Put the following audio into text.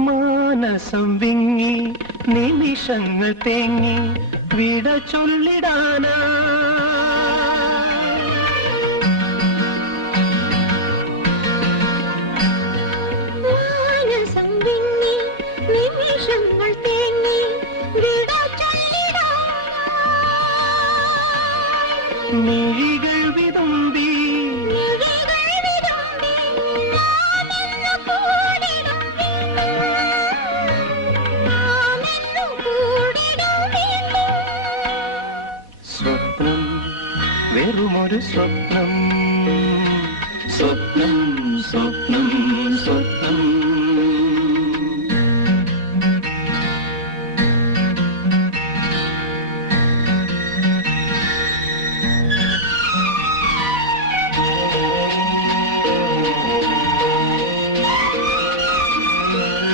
മാനസം വിങ്ങി നിമിഷങ്ങൾ തേങ്ങി വിട ചൊല്ലിടാനാ മാനസം വിങ്ങി നിമിഷങ്ങൾ തേങ്ങി വിട ചൊല്ലിടാനാ മിഴികൾ വിതുമ്പി സ്വപ്നം വെറുമൊരു സ്വപ്നം സ്വപ്നം സ്വപ്നം